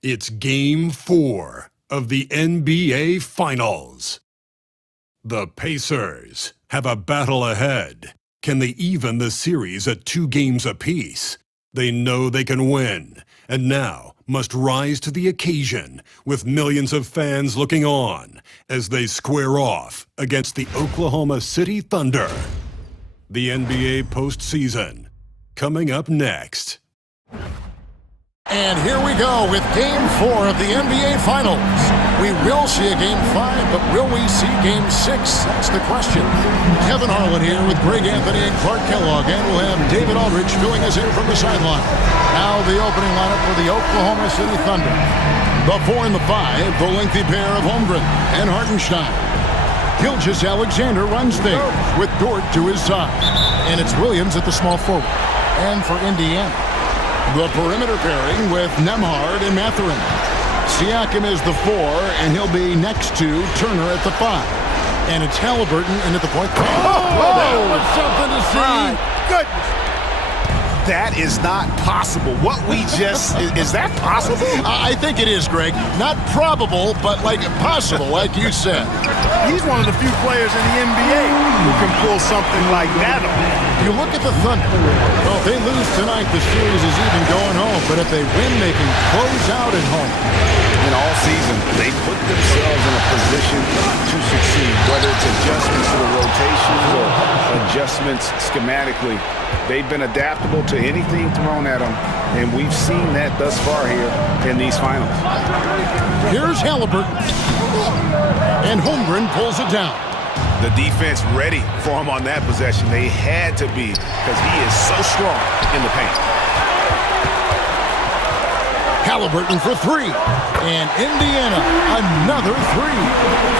It's Game 4 of the NBA Finals. The Pacers have a battle ahead. Can they even the series at 2 games apiece? They know they can win, and now must rise to the occasion with millions of fans looking on as they square off against the Oklahoma City Thunder. The NBA postseason, coming up next. And here we go with Game 4 of the NBA Finals. We will see a Game 5, but will we see Game 6? That's the question. Kevin Harlan here with Greg Anthony and Clark Kellogg, and we'll have David Aldridge filling us in from the sideline. Now the opening lineup for the Oklahoma City Thunder. The 4 and the 5, the lengthy pair of Holmgren and Hartenstein. Gilgeous-Alexander runs things with Dort to his side. And it's Williams at the small forward. And for Indiana, the perimeter pairing with Nembhard and Mathurin. Siakam is the 4, and he'll be next to Turner at the 5. And it's Halliburton in at the point. That was something to see. My goodness. That is not possible. What we just, is that possible? I think it is, Greg. Not probable, but like possible, like you said. He's one of the few players in the NBA who can pull something like that off. You look at the Thunder. Well, if they lose tonight, the series is even going home. But if they win, they can close out at home. In all season, they put themselves in a position to succeed, whether it's adjustments to the rotations or adjustments schematically. They've been adaptable to anything thrown at them, and we've seen that thus far here in these finals. Here's Halliburton, and Holmgren pulls it down. The defense ready for him on that possession. They had to be, because he is so strong in the paint. Halliburton for 3, and Indiana another 3.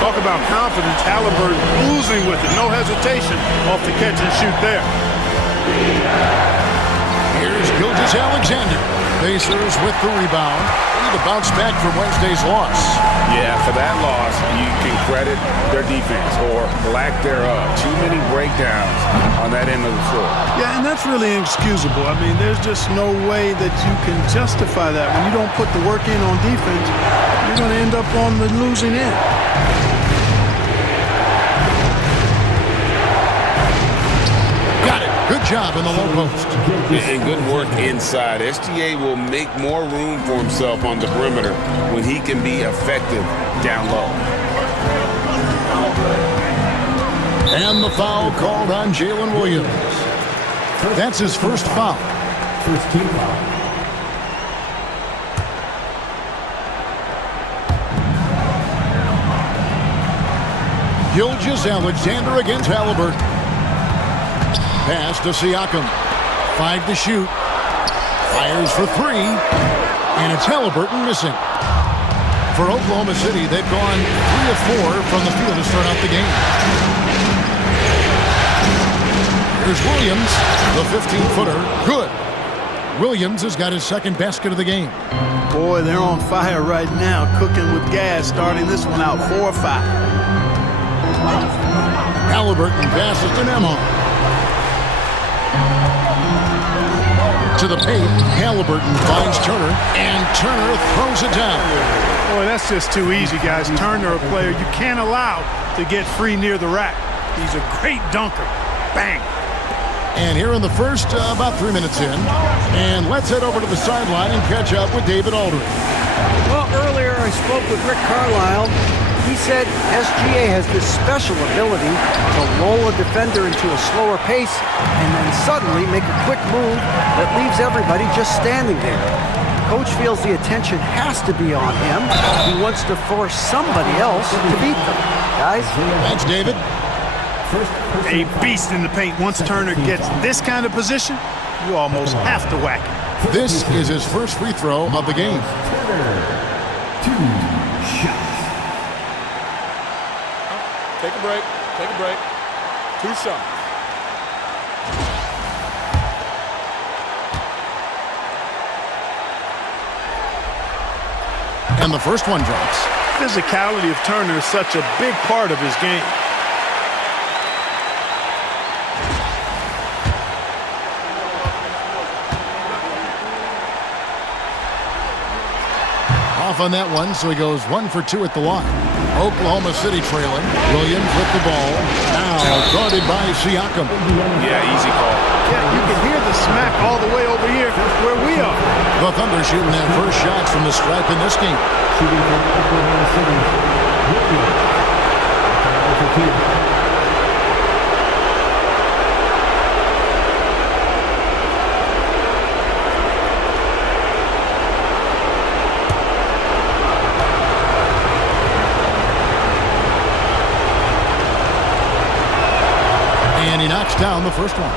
Talk about confidence. Halliburton oozing with it. No hesitation off the catch and shoot there. Here's Gilgeous-Alexander. Pacers with the rebound. They need to bounce back from Wednesday's loss. Yeah, for that loss, you can credit their defense or lack thereof. Too many breakdowns on that end of the floor. Yeah, and that's really inexcusable. I mean, there's just no way that you can justify that. When you don't put the work in on defense, you're going to end up on the losing end. Good job in the low post. And good work inside. SGA will make more room for himself on the perimeter when he can be effective down low. And the foul called on Jalen Williams. That's his first foul. First team foul. Gilgeous-Alexander against Halliburton. Pass to Siakam. 5 to shoot. Fires for 3. And it's Halliburton missing. For Oklahoma City, they've gone 3 of 4 from the field to start out the game. Here's Williams, the 15-footer. Good. Williams has got his second basket of the game. Boy, they're on fire right now, cooking with gas, starting this one out 4 or 5. Halliburton passes to Nembhard. To the paint, Halliburton finds Turner, and Turner throws it down. Boy, that's just too easy, guys. Turner, a player you can't allow to get free near the rack. He's a great dunker. Bang. And here in the first, about 3 minutes in, and let's head over to the sideline and catch up with David Aldridge. Well, earlier I spoke with Rick Carlisle. He said SGA has this special ability to roll a defender into a slower pace and then suddenly make a quick move that leaves everybody just standing there. Coach feels the attention has to be on him. He wants to force somebody else to beat them. Guys? Thanks, David. A beast in the paint. Once Turner gets this kind of position, you almost have to whack it. This is his first free throw of the game. 2 shots. Take a break. Take a break. 2 shots. And the first one drops. Physicality of Turner is such a big part of his game. off on that one, so he goes 1 for 2 at the line. Oklahoma City trailing. Williams with the ball. Now guarded by Siakam. Yeah, easy call. Yeah, you can hear the smack all the way over here where we are. The Thunder shooting their first shots from the stripe in this game. Shooting from Oklahoma City. Williams. For 2. And he knocks down the first one.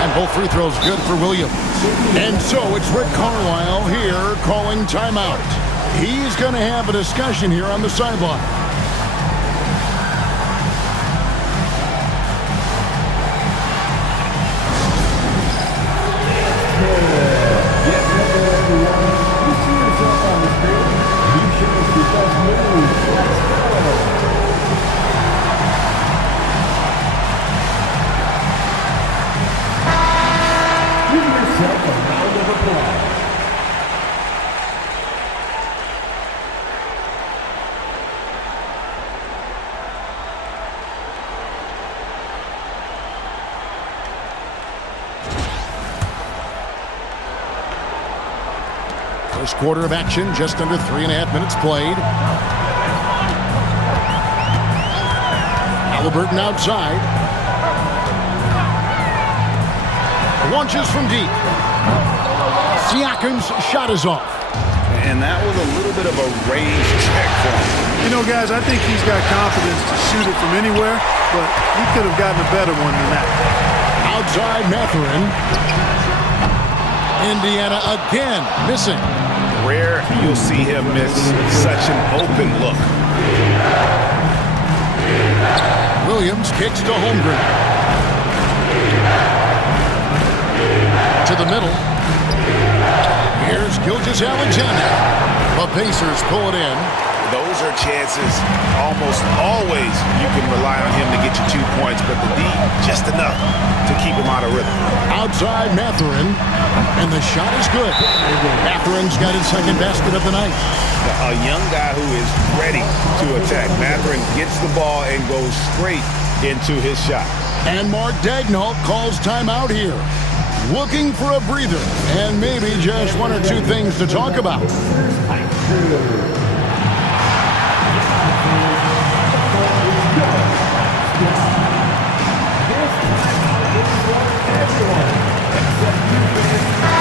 And both free throws good for Williams. And so it's Rick Carlisle here calling timeout. He's going to have a discussion here on the sideline. First quarter of action, just under 3.5 minutes played. Halliburton outside. Launches from deep. Siakam's shot is off. And that was a little bit of a range check for him. You know, guys, I think he's got confidence to shoot it from anywhere, but he could have gotten a better one than that. Outside Mathurin. Indiana again missing. Rare you'll see him miss such an open look. Williams kicks to Holmgren. To the middle. Here's Gilgeous-Alexander. The Pacers pull it in. Those are chances almost always you can rely on him to get you 2 points, but the D just enough to keep him out of rhythm. Outside Mathurin, and the shot is good. Mathurin's got his second basket of the night. A young guy who is ready to attack. Mathurin gets the ball and goes straight into his shot. And Mark Daigneault calls timeout here. Looking for a breather, and maybe just 1 or 2 things to talk about.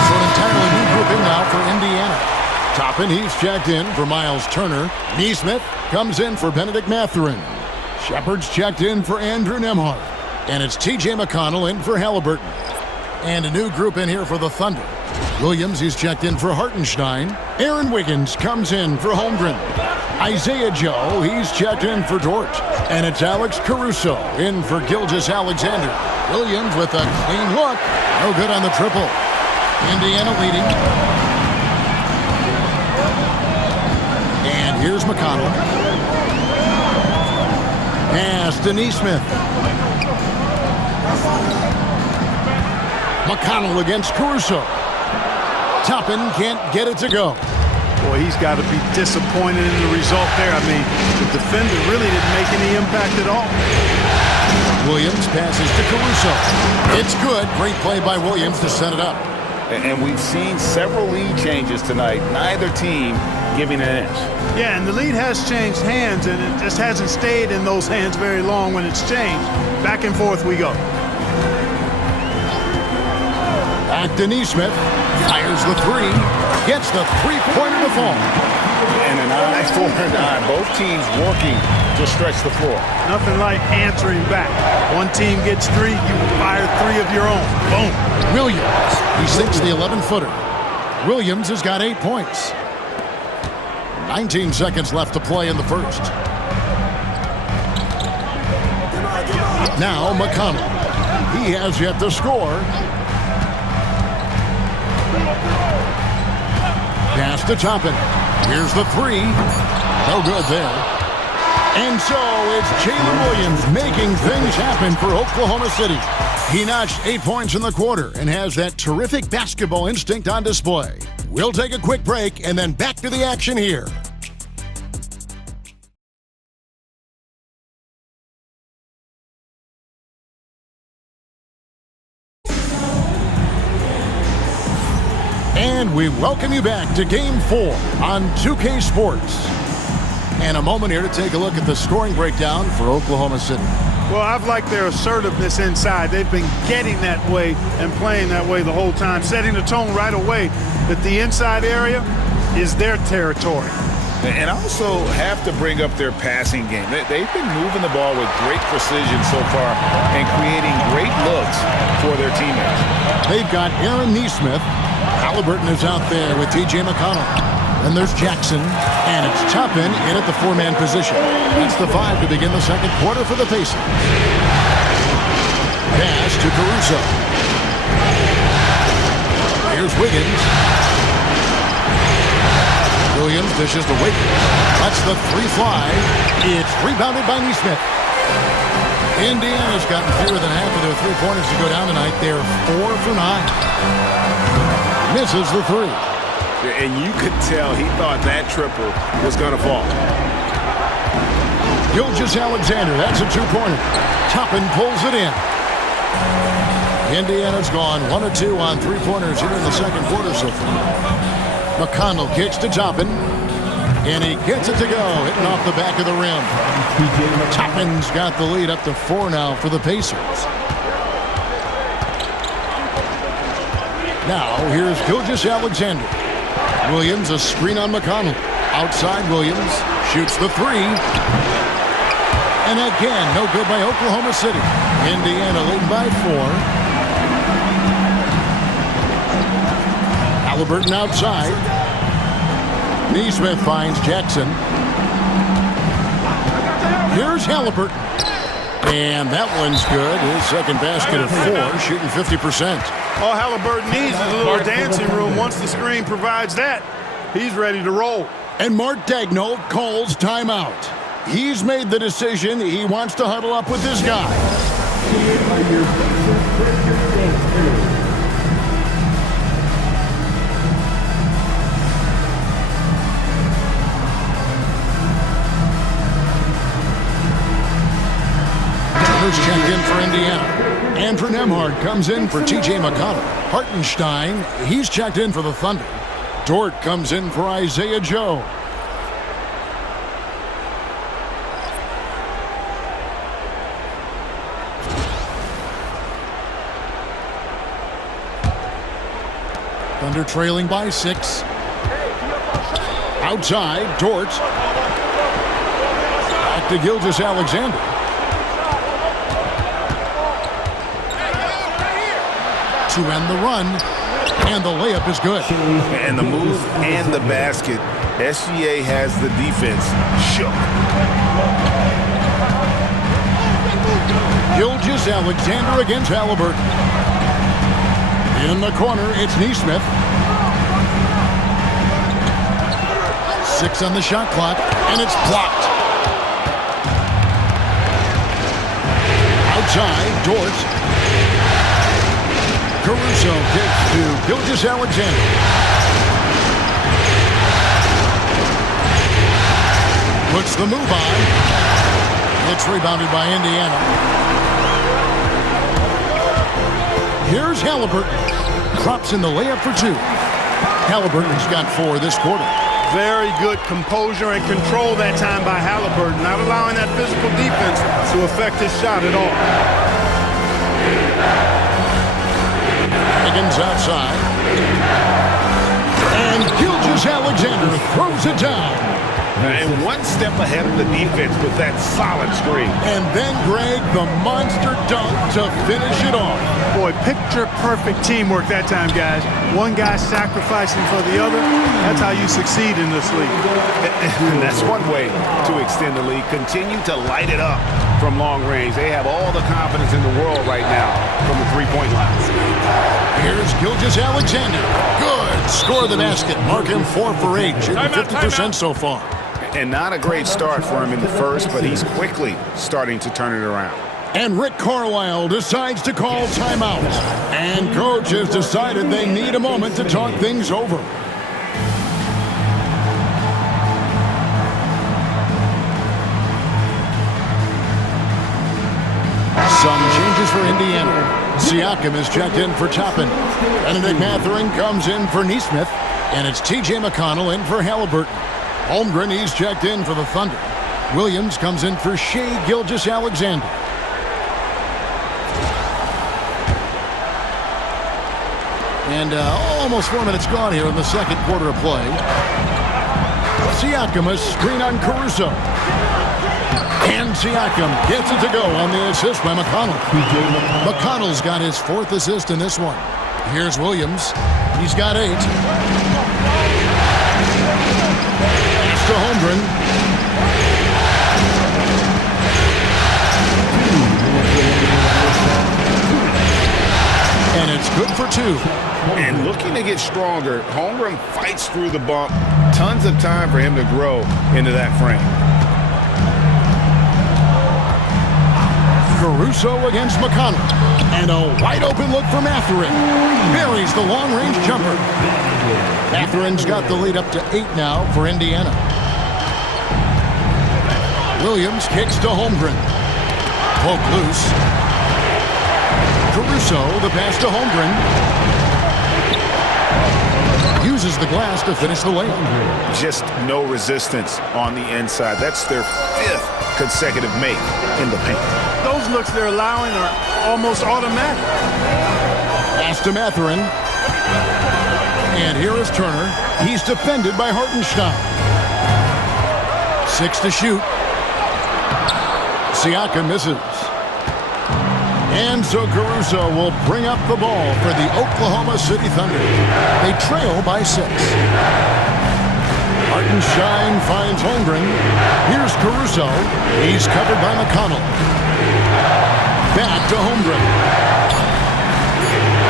So an entirely new grouping now for Indiana. Toppin, he's checked in for Miles Turner. Neesmith comes in for Benedict Mathurin. Shepard's checked in for Andrew Nembhard. And it's T.J. McConnell in for Halliburton. And a new group in here for the Thunder. Williams, he's checked in for Hartenstein. Aaron Wiggins comes in for Holmgren. Isaiah Joe, he's checked in for Dort. And it's Alex Caruso in for Gilgeous-Alexander. Williams with a clean look. No good on the triple. Indiana leading. And here's McConnell. Pass to Neesmith. McConnell against Caruso. Toppin can't get it to go. Boy, he's got to be disappointed in the result there. I mean, the defender really didn't make any impact at all. Williams passes to Caruso. It's good. Great play by Williams to set it up. And we've seen several lead changes tonight. Neither team giving an inch. Yeah, and the lead has changed hands, and it just hasn't stayed in those hands very long when it's changed. Back and forth we go. Back to Neesmith. Fires the three. Gets the three-pointer to fall. And an eye for an eye. Both teams working to stretch the floor. Nothing like answering back. One team gets 3, you fire 3 of your own. Boom. Williams. He sinks the 11-footer. Williams has got 8 points. 19 seconds left to play in the first. Now McConnell. He has yet to score. Pass to Toppin. Here's the three. No good there. And so it's Jalen Williams making things happen for Oklahoma City. He notched 8 points in the quarter and has that terrific basketball instinct on display. We'll take a quick break and then back to the action here. And we welcome you back to Game 4 on 2K Sports. And a moment here to take a look at the scoring breakdown for Oklahoma City. Well, I've liked their assertiveness inside. They've been getting that way and playing that way the whole time, setting the tone right away that the inside area is their territory. And I also have to bring up their passing game. They've been moving the ball with great precision so far and creating great looks for their teammates. They've got Aaron Neesmith. Halliburton is out there with T.J. McConnell. And there's Jackson, and it's Toppin in at the 4-man position. That's the 5 to begin the second quarter for the Pacers. Pass to Caruso. Here's Wiggins. Williams dishes to Wiggins. That's the 3 fly. It's rebounded by Neesmith. Indiana's gotten fewer than half of their 3-pointers to go down tonight. They're 4 for 9. Misses the 3. And you could tell he thought that triple was going to fall. Gilgeous-Alexander, that's a 2-pointer. Toppin pulls it in. Indiana's gone 1 of 2 on 3-pointers here in the second quarter so far. McConnell kicks to Toppin, and he gets it to go, hitting off the back of the rim. Toppin's got the lead up to 4 now for the Pacers. Now, here's Gilgeous-Alexander. Williams, a screen on McConnell. Outside, Williams shoots the 3. And again, no good by Oklahoma City. Indiana leading by 4. Halliburton outside. Neesmith finds Jackson. Here's Halliburton. And that one's good. His second basket of 4, shooting 50%. All Halliburton needs is a little dancing room. Once the screen provides that, he's ready to roll. And Mark Daigneault calls timeout. He's made the decision. He wants to huddle up with this guy. Denver's checked in for Indiana. Andrew Nembhard comes in for T.J. McConnell. Hartenstein, he's checked in for the Thunder. Dort comes in for Isaiah Joe. Thunder trailing by 6. Outside, Dort. Back to Gilgeous-Alexander. To end the run, and the layup is good. And the move and the basket. SGA has the defense shook. Gilgeous-Alexander against Halliburton. In the corner, it's Neesmith. 6 on the shot clock, and it's blocked. Outside, Dort. Caruso kicks to Gilgeous-Alexander. Puts the move on. It's rebounded by Indiana. Here's Halliburton. Drops in the layup for 2. Halliburton's got 4 this quarter. Very good composure and control that time by Halliburton, not allowing that physical defense to affect his shot at all. Wiggins outside. And Gilgeous-Alexander throws it down. And one step ahead of the defense with that solid screen. And then, Greg, the monster dunk to finish it off. Boy, picture-perfect teamwork that time, guys. One guy sacrificing for the other. That's how you succeed in this league. And that's one way to extend the lead. Continue to light it up from long range. They have all the confidence in the world right now from the three-point line. Here's Gilgeous-Alexander. Good. Score the basket. Mark him 4 for 8. Shooting 50% so far. And not a great start for him in the first, but he's quickly starting to turn it around. And Rick Carlisle decides to call timeout. And coach has decided they need a moment to talk things over. Some changes for Indiana. Siakam is checked in for Toppin. Benedict Mathurin comes in for Neesmith. And it's T.J. McConnell in for Halliburton. Holmgren, he's checked in for the Thunder. Williams comes in for Shea Gilgeous-Alexander. And almost 4 minutes gone here in the second quarter of play. Siakam, a screen on Caruso. And Siakam gets it to go on the assist by McConnell. McConnell's got his 4th assist in this one. Here's Williams. He's got 8. Pass to Holmgren. And it's good for 2. And looking to get stronger, Holmgren fights through the bump. Tons of time for him to grow into that frame. Caruso against McConnell. And a wide open look for Mathurin. Buries the long-range jumper. Mathurin's got the lead up to 8 now for Indiana. Williams kicks to Holmgren. Poke loose. Caruso, the pass to Holmgren. Uses the glass to finish the layup. Just no resistance on the inside. That's their 5th consecutive make in the paint. Those looks they're allowing are almost automatic. Pass to Mathurin. And here is Turner. He's defended by Hartenstein. 6 to shoot. Siakam misses. And so Caruso will bring up the ball for the Oklahoma City Thunder. They trail by 6. Hartenstein finds Holmgren. Here's Caruso. He's covered by McConnell. Back to Holmgren.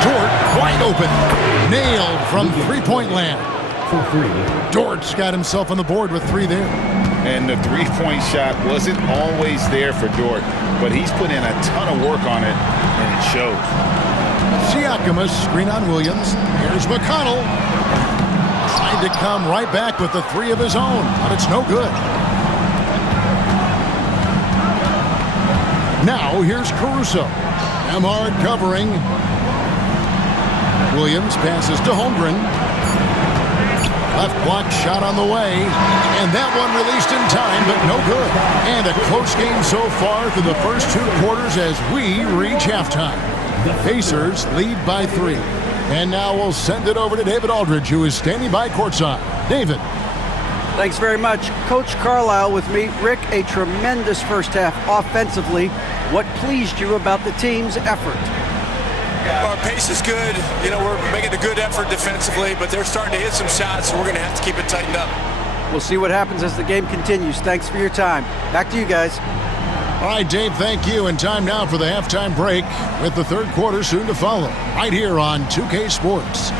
Dort wide open. Nailed from three-point land. Dort's got himself on the board with 3 there. And the three-point shot wasn't always there for Dort, but he's put in a ton of work on it, and it shows. Siakam, a screen on Williams. Here's McConnell. Trying to come right back with the 3 of his own, but it's no good. Now here's Caruso. Emhart covering. Williams passes to Holmgren. Left block shot on the way. And that one released in time, but no good. And a close game so far through the first 2 quarters as we reach halftime. The Pacers lead by 3. And now we'll send it over to David Aldridge, who is standing by courtside. David. Thanks very much. Coach Carlisle with me. Rick, a tremendous first half offensively. What pleased you about the team's effort? Our pace is good. You know, we're making a good effort defensively, but they're starting to hit some shots, so we're going to have to keep it tightened up. We'll see what happens as the game continues. Thanks for your time. Back to you guys. All right, Dave, thank you. And time now for the halftime break with the third quarter soon to follow. Right here on 2K Sports.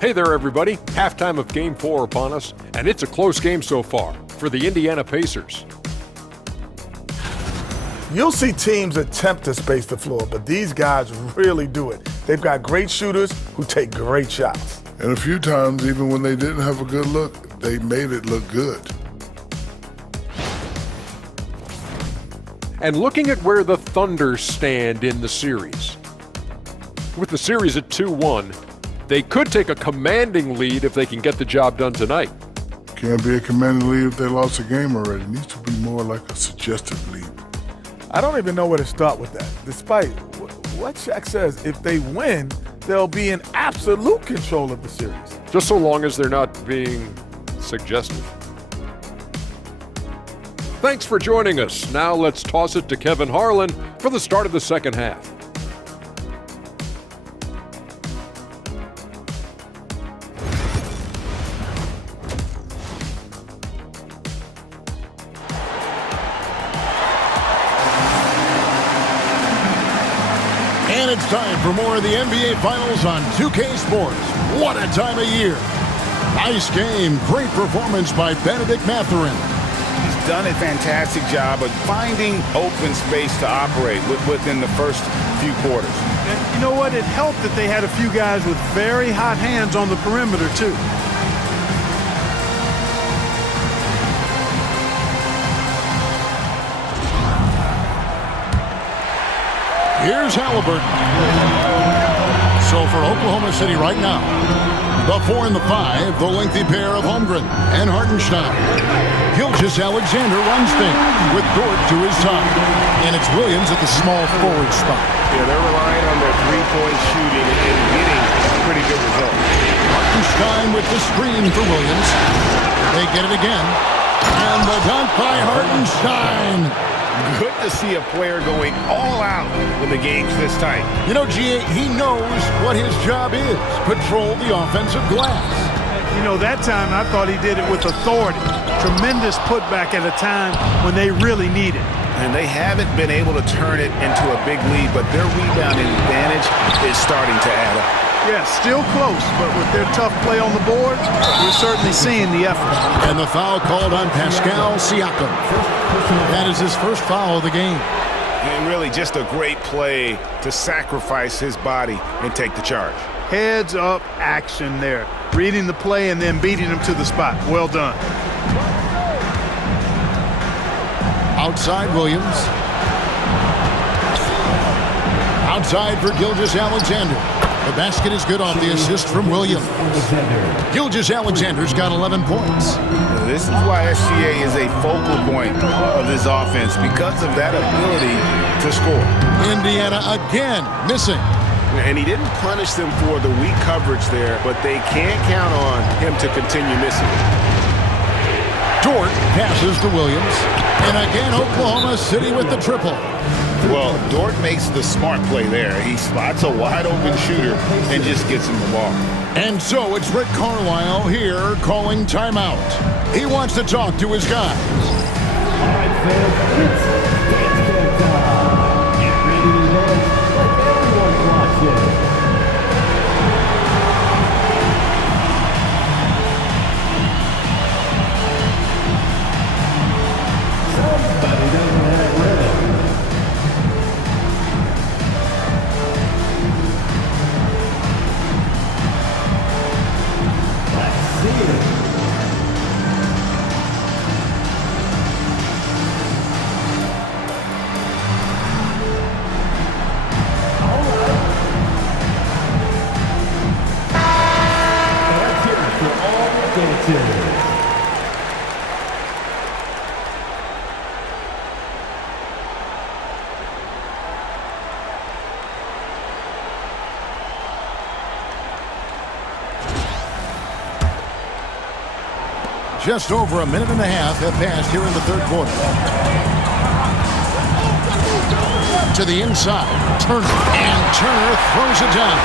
Hey there, everybody. Halftime of Game 4 upon us, and it's a close game so far for the Indiana Pacers. You'll see teams attempt to space the floor, but these guys really do it. They've got great shooters who take great shots. And a few times, even when they didn't have a good look, they made it look good. And looking at where the Thunder stand in the series. With the series at 2-1, they could take a commanding lead if they can get the job done tonight. Can't be a commanding lead if they lost a game already. It needs to be more like a suggestive lead. I don't even know where to start with that. Despite what Shaq says, if they win, they'll be in absolute control of the series. Just so long as they're not being suggestive. Thanks for joining us. Now let's toss it to Kevin Harlan for the start of the second half. And it's time for more of the NBA Finals on 2K Sports. What a time of year. Nice game. Great performance by Benedict Mathurin. He's done a fantastic job of finding open space to operate within the first few quarters. And you know what? It helped that they had a few guys with very hot hands on the perimeter, too. Here's Halliburton. So for Oklahoma City right now, the 4 and the 5, the lengthy pair of Holmgren and Hartenstein. Gilgeous-Alexander runs things with Dort to his side. And it's Williams at the small forward spot. Yeah, they're relying on their three-point shooting and getting a pretty good result. Hartenstein with the screen for Williams. They get it again. And the dunk by Hartenstein. Good to see a player going all out when the game's this tight. You know, G.A., he knows what his job is. Patrol the offensive glass. You know, that time I thought he did it with authority. Tremendous putback at a time when they really need it. And they haven't been able to turn it into a big lead, but their rebounding advantage is starting to add up. Yeah, still close, but with their tough play on the board, we're certainly seeing the effort. And the foul called on Pascal Siakam. That is his first foul of the game. And really just a great play to sacrifice his body and take the charge. Heads up action there. Reading the play and then beating him to the spot. Well done. Outside Williams. Outside for Gilgeous-Alexander. The basket is good off the assist from Williams. Gilgeous-Alexander's got 11 points. This is why SGA is a focal point of this offense, because of that ability to score. Indiana again missing. And he didn't punish them for the weak coverage there, but they can't count on him to continue missing. Dort passes to Williams. And again, Oklahoma City with the triple. Well, Dort makes the smart play there. He spots a wide-open shooter and just gets him the ball. And so it's Rick Carlisle here calling timeout. He wants to talk to his guys. All right, fans, it's dance time. Get ready to dance like everyone's watching. Somebody doesn't have rhythm. Let's see it. Just over a minute and a half have passed here in the third quarter. To the inside, Turner, and Turner throws it down.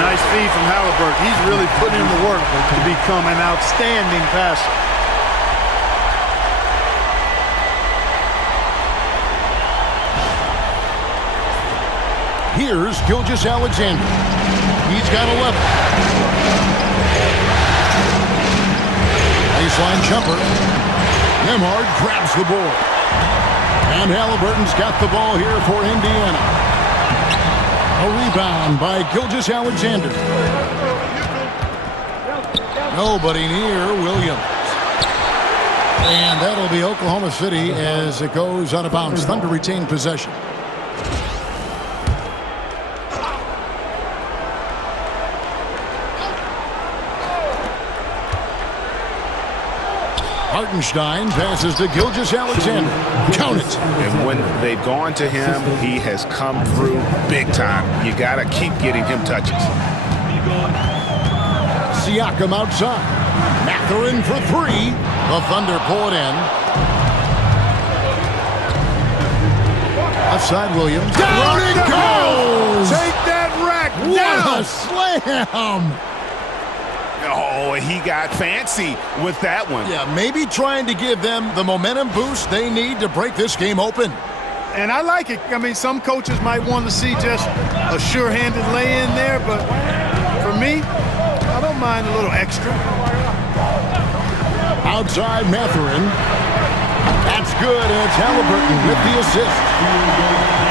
Nice feed from Halliburton. He's really putting in the work to become an outstanding passer. Here's Gilgeous-Alexander. He's got 11. Baseline jumper. Nembhard grabs the board. And Halliburton's got the ball here for Indiana. A rebound by Gilgeous-Alexander. Nobody near Williams. And that'll be Oklahoma City as it goes out of bounds. Thunder retain possession. Hartenstein passes to Gilgeous-Alexander. Count it. And when they've gone to him, he has come through big time. You got to keep getting him touches. Siakam outside. Mathurin for three. The Thunder pull it in. Outside Williams. Down it goes! Take that rack down! What a slam! Oh, he got fancy with that one. Yeah, maybe trying to give them the momentum boost they need to break this game open. And I like it. I mean, some coaches might want to see just a sure-handed lay-in there, but for me, I don't mind a little extra. Outside Mathurin. That's good, and it's Halliburton with the assist.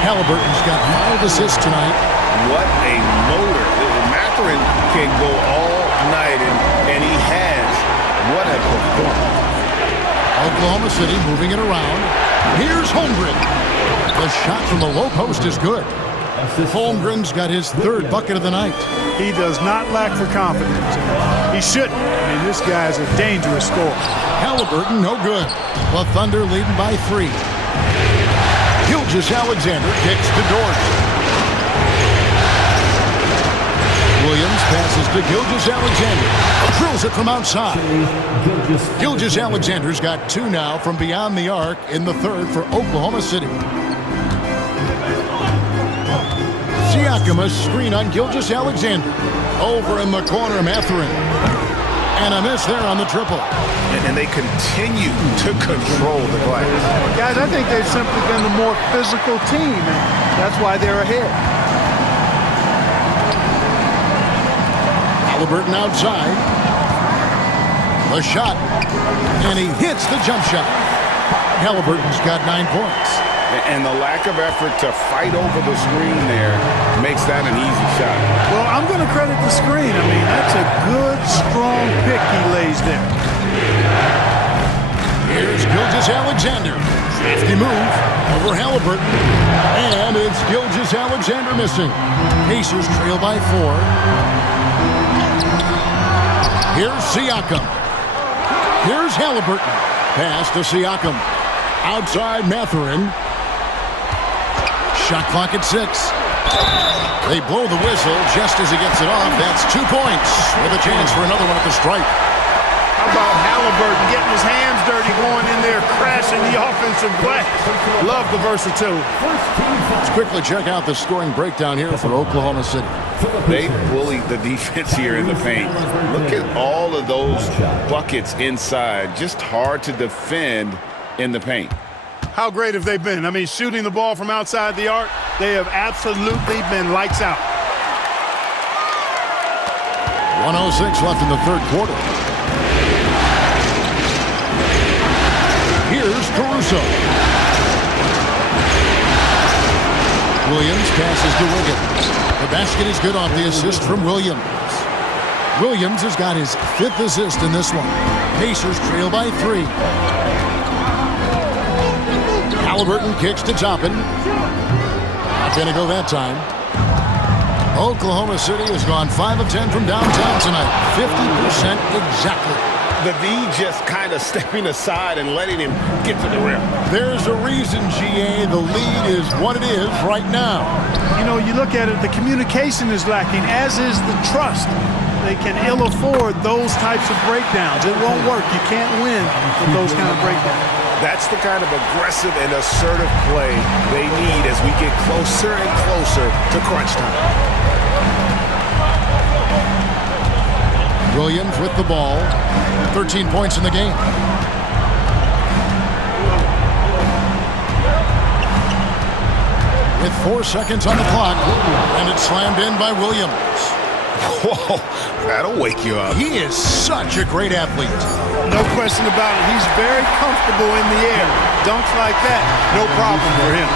Halliburton's got 5 assists tonight. What a motor. Mathurin can go all night, and he has. What a performance. Oklahoma City moving it around. Here's Holmgren. The shot from the low post is good. Holmgren's got his 3rd bucket of the night. He does not lack for confidence. He shouldn't. I mean, this guy's a dangerous scorer. Halliburton, no good. The Thunder leading by 3. Gilgeous-Alexander kicks to Dort. Williams passes to Gilgeous-Alexander. Drills it from outside. Gilgeous-Alexander's got 2 now from beyond the arc in the 3rd for Oklahoma City. Siakam, a screen on Gilgeous-Alexander. Over in the corner, Mathurin. And a miss there on the triple. And they continue to control the glass. Guys, I think they've simply been the more physical team, and that's why they're ahead. Halliburton outside. A shot. And he hits the jump shot. Halliburton's got 9 points. And the lack of effort to fight over the screen there makes that an easy shot. Well, I'm going to credit the screen. I mean, that's a good, strong pick he lays there. Here's Gilgeous-Alexander. Safety move over Halliburton. And it's Gilgeous-Alexander missing. Pacers trail by 4. Here's Siakam. Here's Halliburton. Pass to Siakam. Outside Mathurin. Shot clock at 6. They blow the whistle just as he gets it off. That's 2 points with a chance for another one at the stripe. How about Halliburton getting his hands dirty, going in there, crashing the offensive glass? Love the versatility. Let's quickly check out the scoring breakdown here for Oklahoma City. They bullied the defense here in the paint. Look at all of those buckets inside. Just hard to defend in the paint. How great have they been? I mean, shooting the ball from outside the arc, they have absolutely been lights out. 1:06 left in the 3rd quarter. Here's Caruso. Williams passes to Wiggins. The basket is good off the assist from Williams. Williams has got his 5th assist in this one. Pacers trail by 3. Halliburton kicks to Toppin. Not going to go that time. Oklahoma City has gone 5 of 10 from downtown tonight. 50% exactly. The D just kind of stepping aside and letting him get to the rim. There's a reason, GA, the lead is what it is right now. You know, you look at it, the communication is lacking, as is the trust. They can ill afford those types of breakdowns. It won't work. You can't win with those kind of breakdowns. That's the kind of aggressive and assertive play they need as we get closer and closer to crunch time. Williams with the ball. 13 points in the game. With 4 seconds on the clock, and it's slammed in by Williams. Whoa, that'll wake you up. He is such a great athlete. No question about it. He's very comfortable in the air. Dunks like that, no problem for him.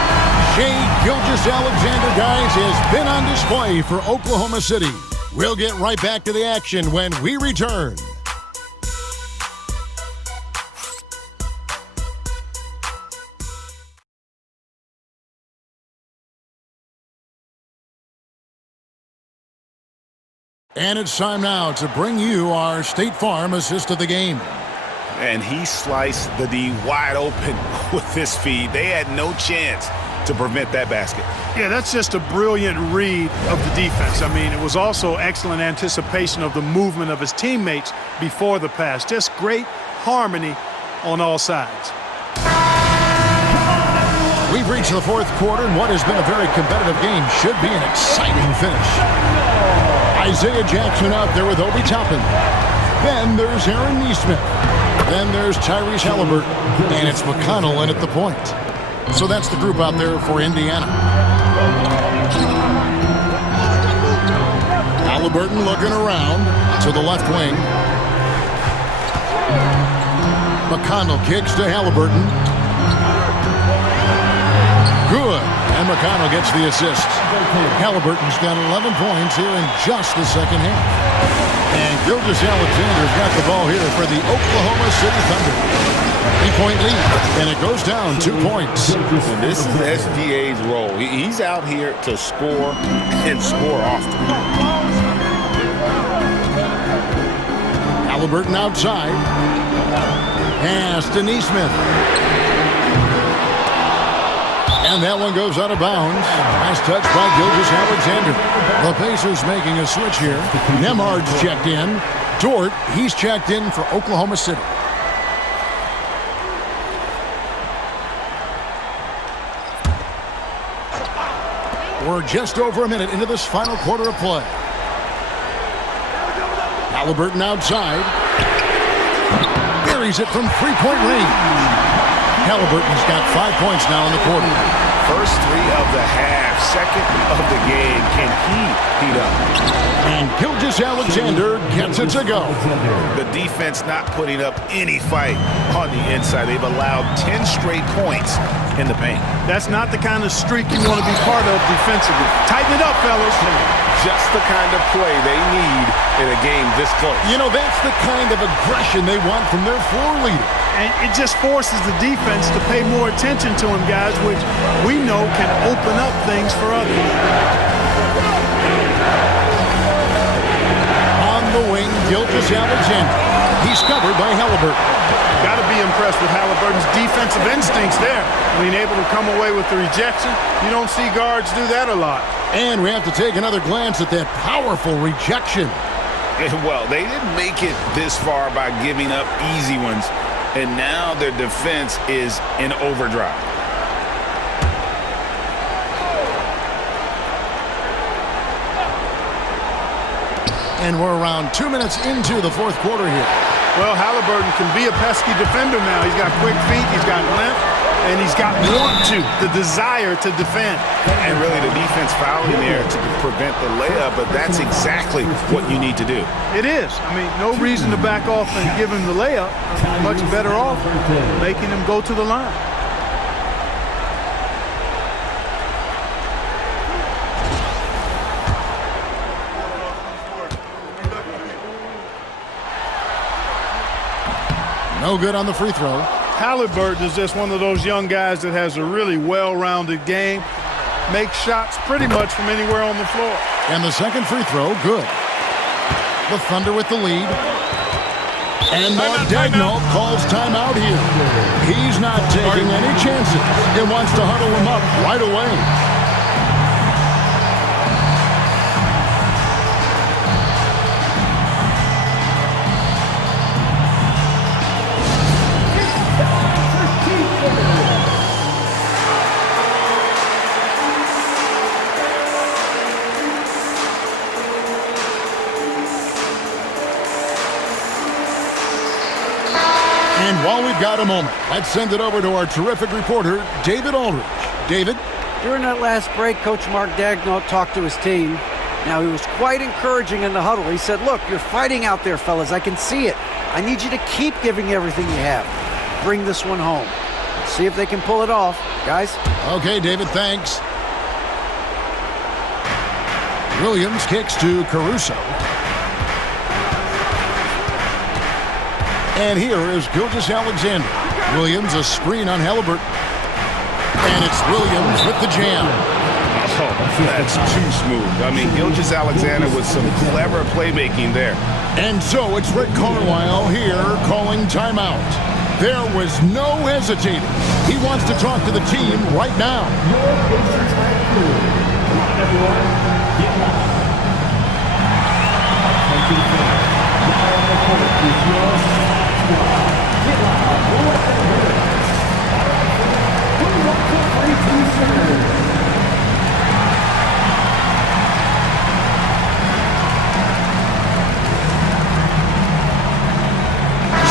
Shai Gilgeous-Alexander, guys, has been on display for Oklahoma City. We'll get right back to the action when we return. And it's time now to bring you our State Farm assist of the game. And he sliced the D wide open with his feed. They had no chance to prevent that basket. Yeah, that's just a brilliant read of the defense. I mean, it was also excellent anticipation of the movement of his teammates before the pass. Just great harmony on all sides. We've reached the 4th quarter, and what has been a very competitive game should be an exciting finish. Isaiah Jackson out there with Obi Toppin. Then there's Aaron Nesmith. Then there's Tyrese Halliburton. And it's McConnell in at the point. So that's the group out there for Indiana. Halliburton looking around to the left wing. McConnell kicks to Halliburton. Good. And McConnell gets the assist. Halliburton's got 11 points here in just the second half. And Gilgeous-Alexander's got the ball here for the Oklahoma City Thunder. 3-point lead, and it goes down 2 points. And this is SGA's role. He's out here to score and score often. Halliburton outside. Pass to Neesmith. And that one goes out of bounds. Nice touch by Gilgeous-Alexander. The Pacers making a switch here. Nembhard's checked in. Dort, he's checked in for Oklahoma City. We're just over a minute into this final quarter of play. Halliburton outside. Buries it from three-point range. Halliburton's got 5 points now in the quarter. First 3 of the half, second of the game. Can he heat up? And Gilgeous-Alexander gets it to go. The defense not putting up any fight on the inside. They've allowed 10 straight points in the paint. That's not the kind of streak you want to be part of defensively. Tighten it up, fellas. Just the kind of play they need in a game this close. You know, that's the kind of aggression they want from their floor leader. And it just forces the defense to pay more attention to him, guys, which we know can open up things for others. On the wing, Gilgeous-Alexander. He's covered by Halliburton. Got to be impressed with Halliburton's defensive instincts there. Being able to come away with the rejection. You don't see guards do that a lot. And we have to take another glance at that powerful rejection. Well, they didn't make it this far by giving up easy ones. And now their defense is in overdrive. And we're around 2 minutes into the fourth quarter here. Well, Halliburton can be a pesky defender now. He's got quick feet, he's got length, and he's got the desire to defend. And really the defense fouling there to prevent the layup, but that's exactly what you need to do. It is. I mean, no reason to back off and give him the layup. Much better off making him go to the line. No good on the free throw. Halliburton is just one of those young guys that has a really well-rounded game. Makes shots pretty much from anywhere on the floor. And the second free throw, good. The Thunder with the lead. And Mark Daigneault calls timeout here. He's not taking any chances. He wants to huddle him up right away. And while we've got a moment, let's send it over to our terrific reporter, David Aldridge. David? During that last break, Coach Mark Daigneault talked to his team. Now, he was quite encouraging in the huddle. He said, look, you're fighting out there, fellas. I can see it. I need you to keep giving everything you have. Bring this one home. See if they can pull it off. Guys? Okay, David, thanks. Williams kicks to Caruso. And here is Gilgeous-Alexander. Williams, a screen on Halliburton. And it's Williams with the jam. Oh, that's too smooth. I mean, Gilgeous-Alexander with some clever playmaking there. And so it's Rick Carlisle here calling timeout. There was no hesitating. He wants to talk to the team right now.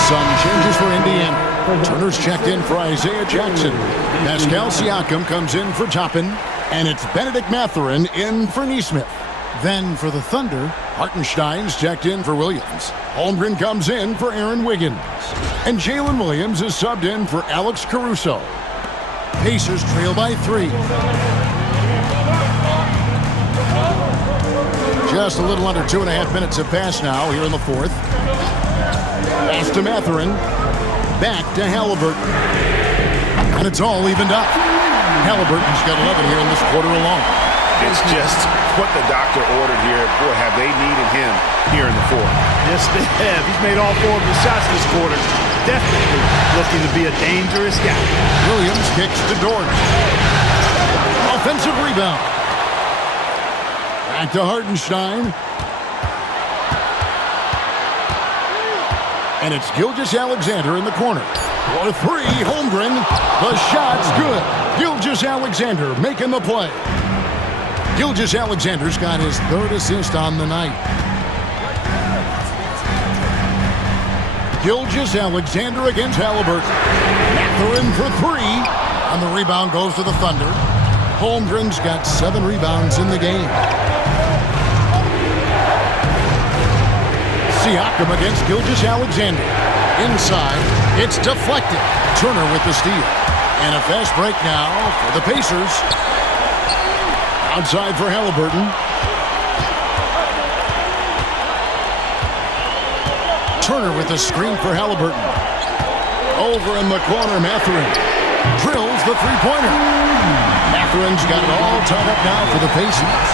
Some changes for Indiana. Turner's checked in for Isaiah Jackson. Pascal Siakam comes in for Toppin. And it's Benedict Mathurin in for Neesmith. Then for the Thunder, Hartenstein's checked in for Williams. Holmgren comes in for Aaron Wiggins. And Jalen Williams is subbed in for Alex Caruso. Pacers trail by 3. Just a little under 2.5 minutes have passed now here in the fourth. Pass to Mathurin. Back to Halliburton. And it's all evened up. Halliburton's got 11 here in this quarter alone. It's just what the doctor ordered here. Boy, have they needed him here in the fourth. Yes, they have. He's made all 4 of his shots this quarter. Definitely looking to be a dangerous guy. Williams kicks to Dort. Offensive rebound. Back to Hartenstein. And it's Gilgeous-Alexander in the corner. For 3, Holmgren. The shot's good. Gilgeous-Alexander making the play. Gilgeous-Alexander's got his 3rd assist on the night. Gilgeous-Alexander against Halliburton. Mathurin for 3. And the rebound goes to the Thunder. Holmgren's got 7 rebounds in the game. Siakam against Gilgeous-Alexander. Inside, it's deflected. Turner with the steal. And a fast break now for the Pacers. Outside for Halliburton. Turner with the screen for Halliburton. Over in the corner, Mathurin drills the three-pointer. Mathurin's got it all tied up now for the Pacers.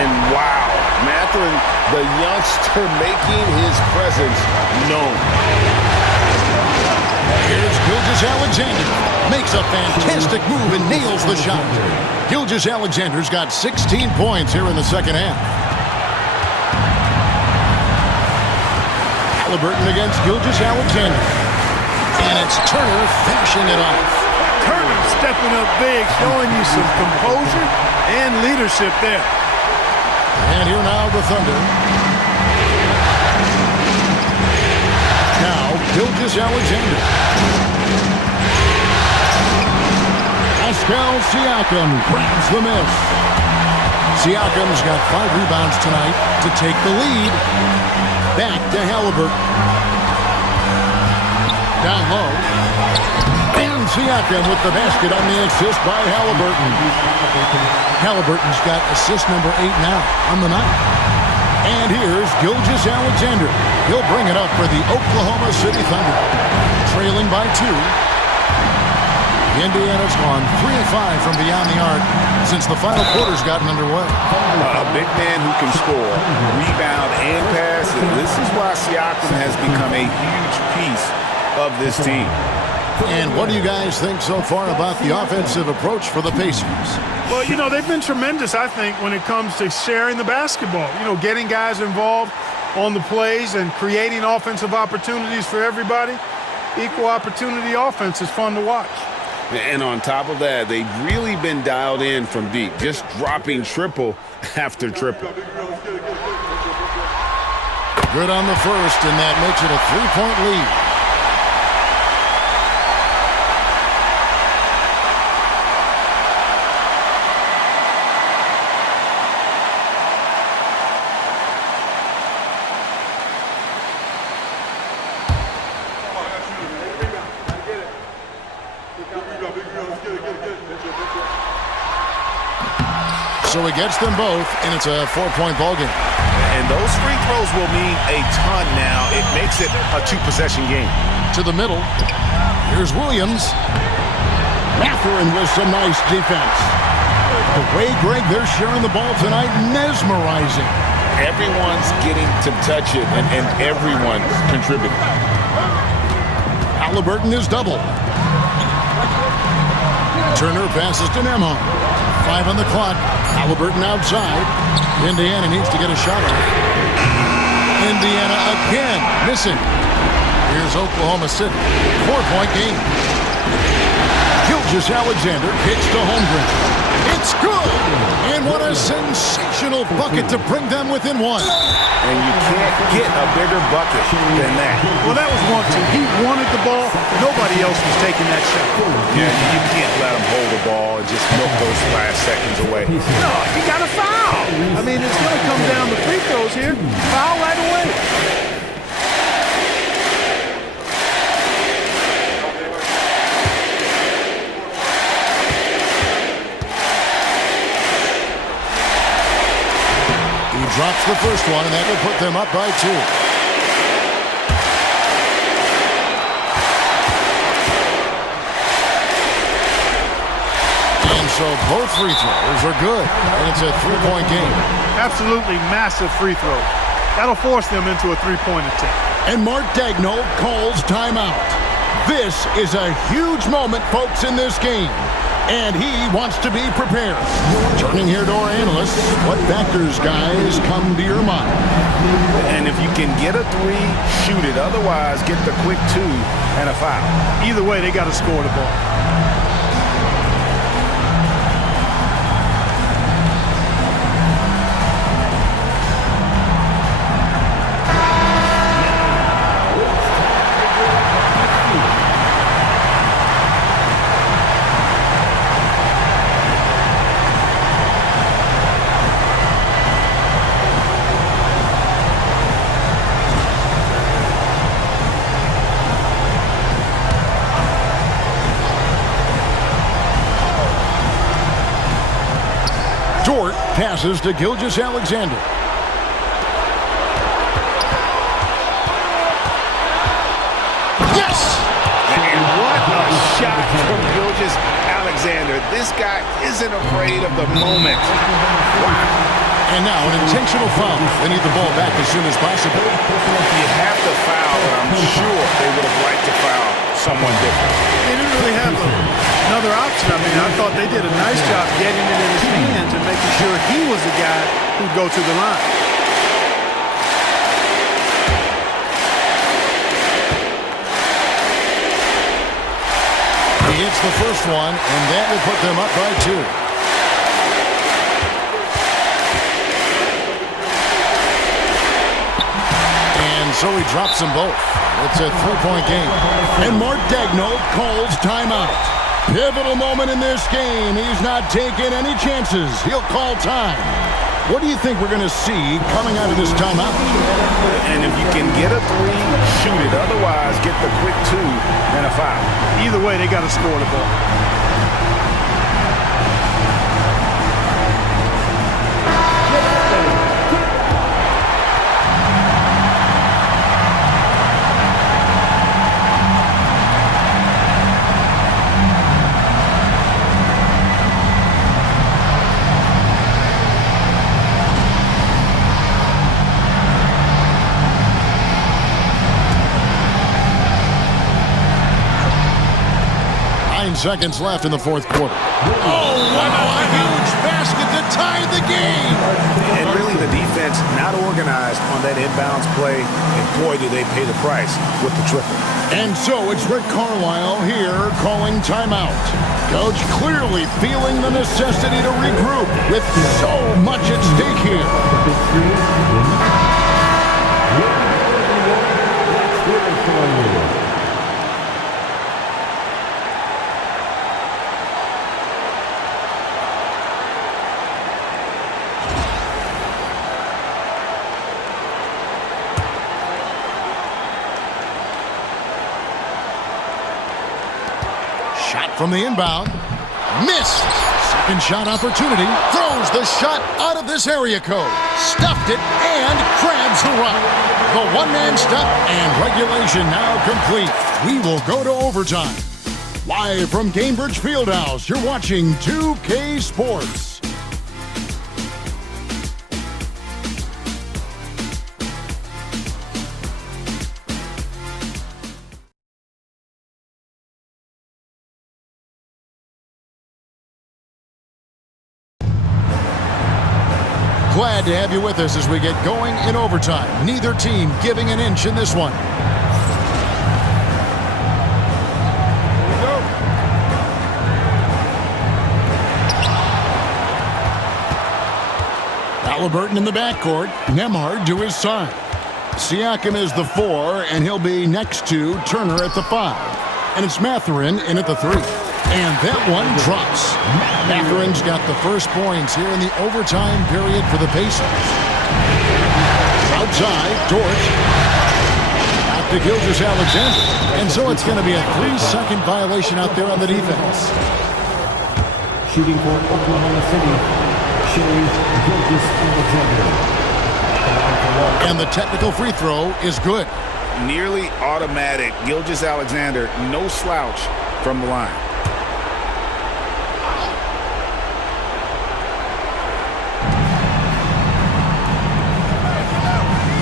And wow, Mathurin, the youngster making his presence known. Here's Gilgeous-Alexander. Makes a fantastic move and nails the shot. Gilgeous-Alexander's got 16 points here in the second half. Halliburton against Gilgeous-Alexander. And it's Turner finishing it off. Turner stepping up big, showing you some composure and leadership there. And here now the Thunder. Now Gilgeous-Alexander. Pascal Siakam grabs the miss. Siakam's got 5 rebounds tonight to take the lead. Back to Halliburton. Down low. And Siakam with the basket on the assist by Halliburton. Halliburton's got assist number 8 now on the night. And here's Gilgeous-Alexander. He'll bring it up for the Oklahoma City Thunder. Trailing by 2. Indiana's gone 3 of 5 from beyond the arc since the final quarter's gotten underway. A big man who can score, rebound, and pass. And this is why Siakam has become a huge piece of this team. And what do you guys think so far about the offensive approach for the Pacers? Well, you know, they've been tremendous, I think, when it comes to sharing the basketball. You know, getting guys involved on the plays and creating offensive opportunities for everybody. Equal opportunity offense is fun to watch. And on top of that, they've really been dialed in from deep, just dropping triple after triple. Good on the first, and that makes it a 3-point lead. So he gets them both, and it's a 4-point ballgame. And those free throws will mean a ton now. It makes it a 2-possession game. To the middle. Here's Williams. Mathurin with some nice defense. The way, Greg, they're sharing the ball tonight, mesmerizing. Everyone's getting to touch it, and everyone's contributing. Halliburton is double. Turner passes to Nembhard. 5 on the clock. Halliburton outside. Indiana needs to get a shot off. Indiana again missing. Here's Oklahoma City. 4-point game. Gilgeous-Alexander kicks to Holmgren. It's good! And what a a sensational bucket to bring them within one. And you can't get a bigger bucket than that. Well, that was 1-2. He wanted the ball. Nobody else was taking that shot. Yeah, you can't let him hold the ball and just milk those last seconds away. No, he got a foul. I mean, it's going to come down to free throws here. Foul right away. Drops the first one, and that will put them up by 2. And so both free throws are good, and it's a 3-point game. Absolutely massive free throw. That'll force them into a 3-point attempt. And Mark Daigneault calls timeout. This is a huge moment, folks, in this game. And he wants to be prepared. Turning here to our analysts, what factors, guys, come to your mind? And if you can get a 3, shoot it. Otherwise, get the quick 2 and a foul. Either way, they got to score the ball. Dort passes to Gilgeous-Alexander. Yes! And what a shot from Gilgeous-Alexander. This guy isn't afraid of the moment. Wow. And now an intentional foul. They need the ball back as soon as possible. You have to foul, but I'm sure they would have liked to foul someone different. They didn't really have another option. I mean, I thought they did a nice job getting it in his hands and making sure he was the guy who'd go to the line. He hits the first one, and that will put them up by 2. And so he drops them both. It's a 3-point game. And Mark Daigneault calls timeout. Pivotal moment in this game. He's not taking any chances. He'll call time. What do you think we're going to see coming out of this timeout? And if you can get a 3, shoot it. Otherwise, get the quick 2 and a foul. Either way, they got to score the ball. Seconds left in the fourth quarter. Oh, wow, a huge basket to tie the game. And really the defense not organized on that inbounds play, and boy, do they pay the price with the triple. And so it's Rick Carlisle here calling timeout. Coach clearly feeling the necessity to regroup with so much at stake here. Shot from the inbound. Missed. Second shot opportunity. Throws the shot out of this area code. Stuffed it and grabs the rock. The one-man step and regulation now complete. We will go to overtime. Live from Cambridge Fieldhouse, you're watching 2K Sports. Glad to have you with us as we get going in overtime. Neither team giving an inch in this one. Halliburton in the backcourt. Nembhard to his side. Siakam is the 4, and he'll be next to Turner at the 5. And it's Mathurin in at the 3. And that one drops. Mathurin's got the first points here in the overtime period for the Pacers. Outside, Dort. Out to Gilgeous-Alexander. And so it's going to be a 3-second violation out there on the defense. Shooting for Oklahoma City, Shea Gilgeous-Alexander. And the technical free throw is good. Nearly automatic. Gilgeous-Alexander, no slouch from the line.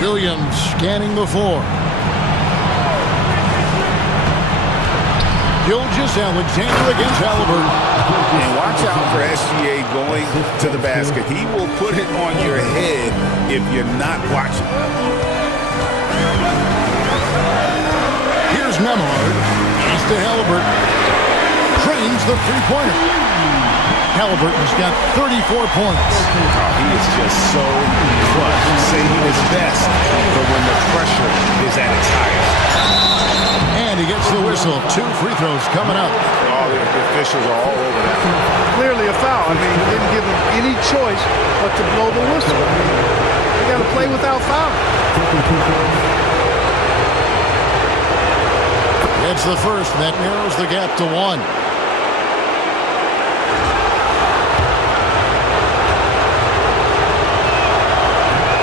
Williams scanning the floor. Gilgeous-Alexander against Halliburton. And watch out for SGA going to the basket. He will put it on your head if you're not watching. Here's Nembhard. Pass to Halliburton. Trains the three-pointer. Halliburton's got 34 points. Oh, he is just so clutch. Saving his best for when the pressure is at its highest. And he gets the whistle. 2 free throws coming up. All the officials are all over that. Clearly a foul. I mean, he didn't give him any choice but to blow the whistle. I mean, you got to play without foul. It's the first. That narrows the gap to 1.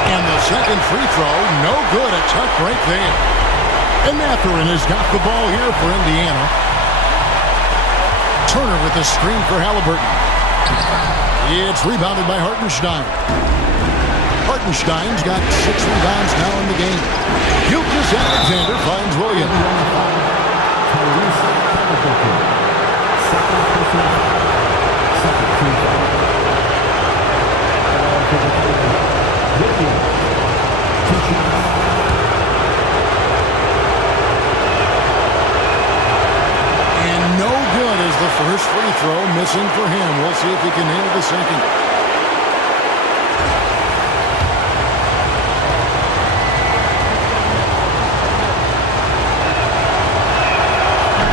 And the second free throw, no good. A tough break there. And Mathurin has got the ball here for Indiana. Turner with the screen for Halliburton. It's rebounded by Hartenstein. Hartenstein's got 6 rebounds now in the game. Gilgeous-Alexander finds Williams. And no good as the first free throw missing for him. We'll see if he can nail the second.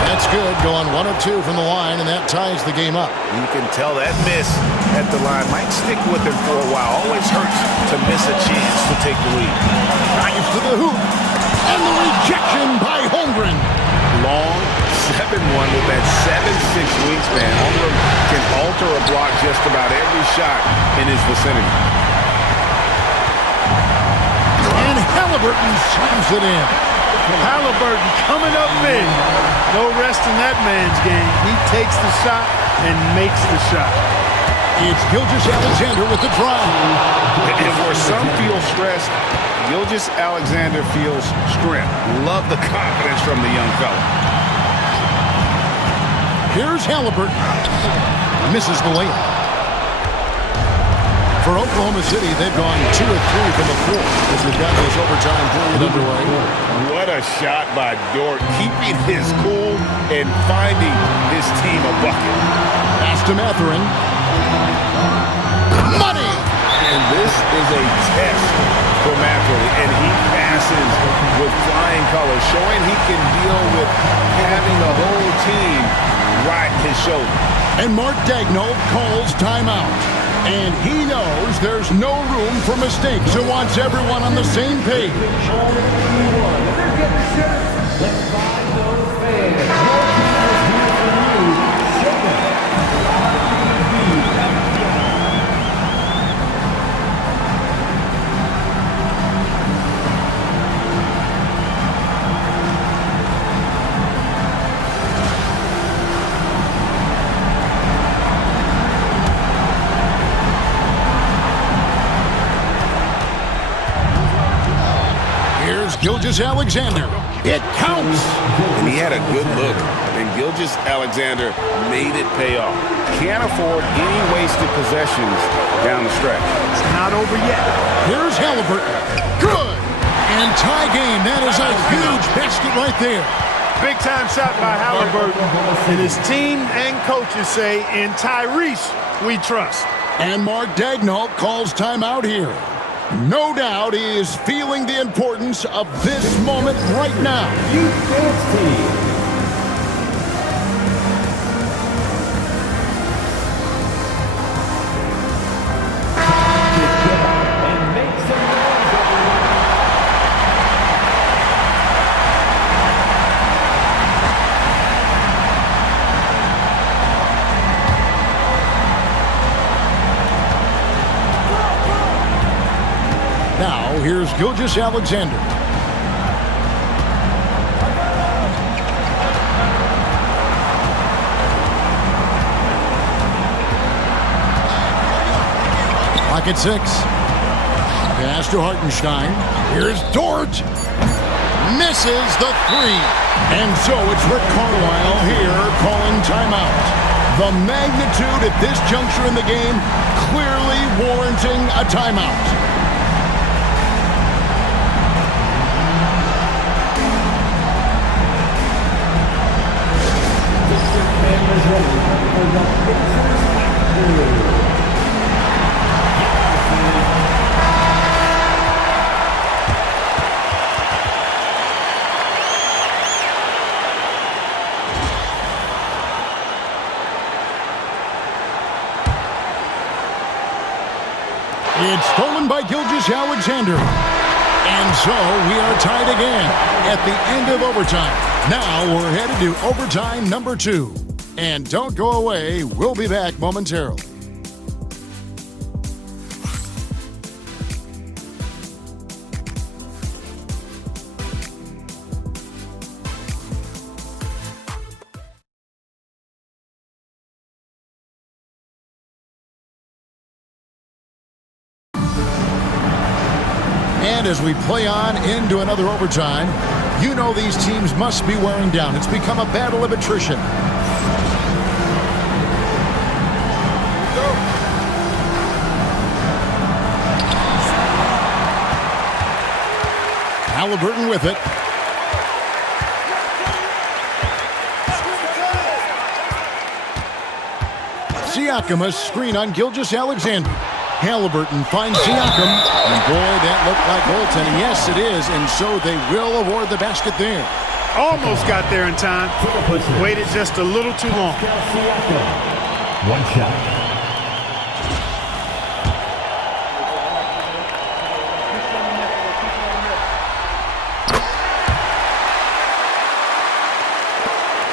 That's good, going 1 of 2 from the line, and that ties the game up. You can tell that miss at the line might stick with him for a while. Always hurts to miss a chance to take the lead. Drives to the hoop, and the rejection by Holmgren. Long 7-1 with that 7'6" wingspan. Holmgren can alter a block just about every shot in his vicinity. And Halliburton slams it in. Halliburton coming up big. No rest in that man's game. He takes the shot and makes the shot. It's Gilgeous-Alexander with the drive. And where some feel stressed, Gilgeous-Alexander feels strength. Love the confidence from the young fella. Here's Halliburton. Misses the layup. For Oklahoma City, they've gone 2 of 3 from the floor as we've got this overtime period underway. What a shot by Dort, keeping his cool and finding his team a bucket. Pass to Mathurin. Money! And this is a test for Mathurin, and he passes with flying colors, showing he can deal with having the whole team ride his shoulder. And Mark Daigneault calls timeout. And he knows there's no room for mistakes. He wants everyone on the same page. Gilgeous-Alexander. It counts. And he had a good look, and Gilgeous-Alexander made it pay off. Can't afford any wasted possessions down the stretch. It's not over yet. Here's Halliburton. Good. And tie game. That is a huge basket right there. Big time shot by Halliburton. And his team and coaches say, in Tyrese, we trust. And Mark Daigneault calls timeout here. No doubt he is feeling the importance of this moment right now. Youth dance team. And make some noise, everyone. Now, here's Gilgeous-Alexander. Pocket 6. Pass to Hartenstein. Here's Dort. Misses the 3. And so it's Rick Carlisle here calling timeout. The magnitude at this juncture in the game clearly warranting a timeout. It's stolen by Gilgeous-Alexander. And so we are tied again at the end of overtime. Now we're headed to overtime number 2. And don't go away. We'll be back momentarily. And as we play on into another overtime, you know these teams must be wearing down. It's become a battle of attrition. Halliburton with it. Siakam, a screen on Gilgeous-Alexander. Halliburton finds Siakam, and boy, that looked like goaltending. Yes, it is, and so they will award the basket there. Almost got there in time, but waited just a little too long. One shot.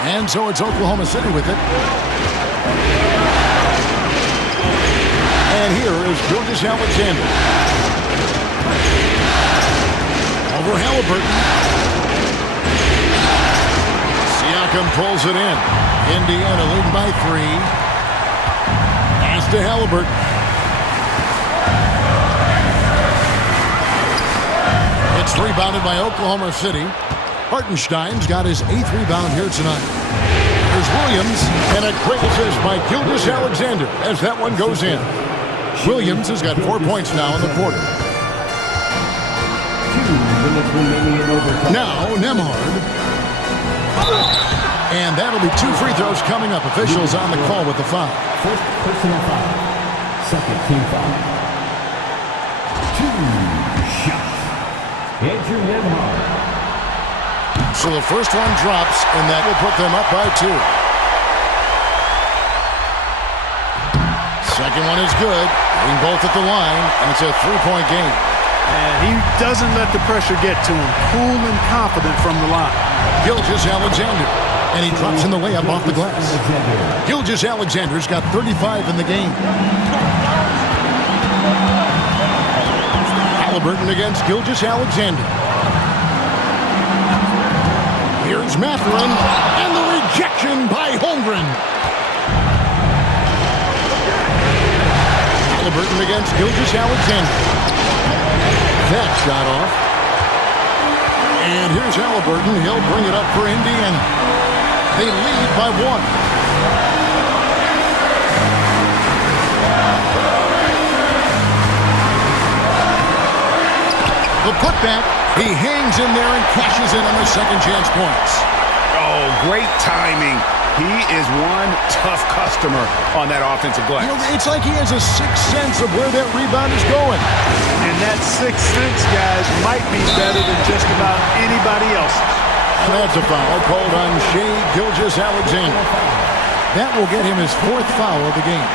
And so it's Oklahoma City with it. And here is Gilgeous-Alexander. Over Halliburton. Siakam pulls it in. Indiana leading by 3. Pass to Halliburton. It's rebounded by Oklahoma City. Hartenstein's got his 8th rebound here tonight. There's Williams, and a great assist by Gilgeous-Alexander as that one goes in. Williams has got 4 points now in the quarter. 2 minutes remaining in overtime. Now, Nembhard. And that'll be 2 free throws coming up. Officials on the call with the foul. First personal foul. Second team foul. 2 shots. Andrew Nembhard. So the first one drops, and that will put them up by 2. Second one is good. Getting both at the line, and it's a 3-point game. And he doesn't let the pressure get to him. Cool and confident from the line. Gilgeous-Alexander, and he drops in the layup off the glass. Gilgeous-Alexander's got 35 in the game. Halliburton against Gilgeous-Alexander. Here's Mathurin, and the rejection by Holmgren. Halliburton against Gilgeous-Alexander. That shot off. And here's Halliburton. He'll bring it up for Indiana. They lead by 1. The putback. He hangs in there and cashes in on the second chance points. Oh, great timing. He is one tough customer on that offensive glass. You know, it's like he has a sixth sense of where that rebound is going. And that sixth sense, guys, might be better than just about anybody else. And that's a foul called on Shai Gilgeous-Alexander. That will get him his fourth foul of the game.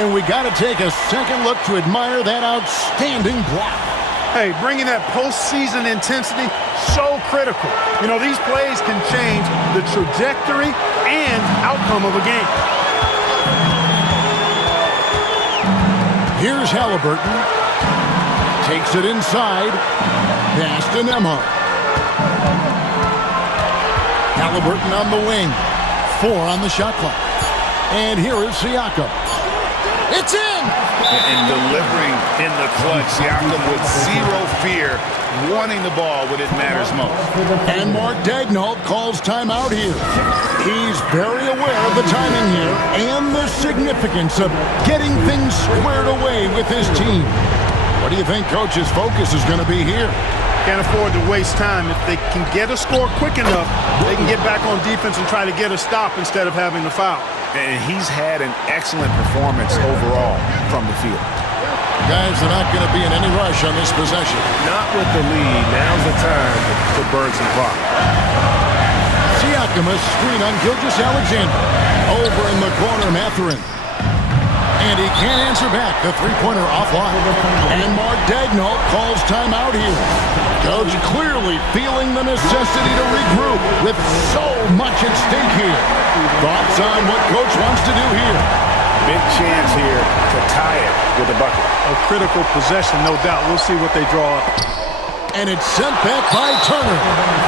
And we got to take a second look to admire that outstanding block. Hey, bringing that postseason intensity, so critical. You know, these plays can change the trajectory and outcome of a game. Here's Halliburton. Takes it inside. Pass to Nembhard. Halliburton on the wing. 4 on the shot clock. And here is Siakam. It's in! And delivering in the clutch. Siakam with zero fear, wanting the ball when it matters most. And Mark Daigneault calls timeout here. He's very aware of the timing here and the significance of getting things squared away with his team. What do you think Coach's focus is going to be here? Can't afford to waste time. If they can get a score quick enough, they can get back on defense and try to get a stop instead of having the foul. And he's had an excellent performance overall from the field. Guys are not going to be in any rush on this possession. Not with the lead. Now's the time to burn some clock. Siakam, a screen on Gilgeous-Alexander. Over in the corner, Mathurin. And he can't answer back. The three-pointer offline. And Mark Daigneault calls timeout here. Coach clearly feeling the necessity to regroup with so much at stake here. Thoughts on what Coach wants to do here? Big chance here to tie it with a bucket. A critical possession, no doubt. We'll see what they draw up. And it's sent back by Turner.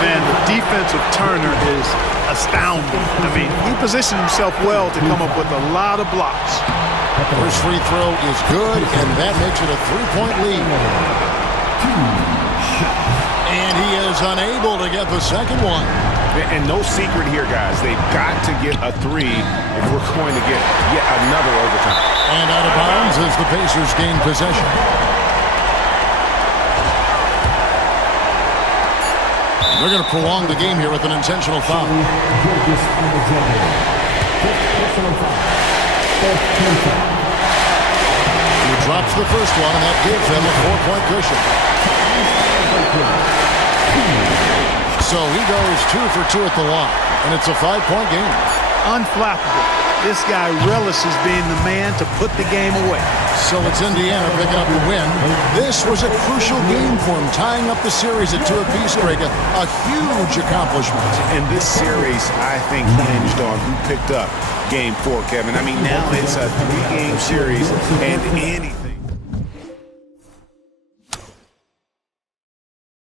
Man, the defense of Turner is astounding. I mean, he positioned himself well to come up with a lot of blocks. First free throw is good, and that makes it a 3-point lead. And he is unable to get the second one. And no secret here, guys. They've got to get a 3 if we're going to get yet another overtime. And out of bounds as the Pacers gain possession. They're going to prolong the game here with an intentional foul. He drops the first one, and that gives them a 4-point cushion. So he goes 2 for 2 at the line, and it's a 5-point game. Unflappable. This guy relishes being the man to put the game away. So it's Indiana picking up the win. This was a crucial game for him, tying up the series at 2 apiece, Greg. A huge accomplishment. And this series, I think, hinged on who picked up Game 4, Kevin. I mean, now it's a 3-game series, and anything.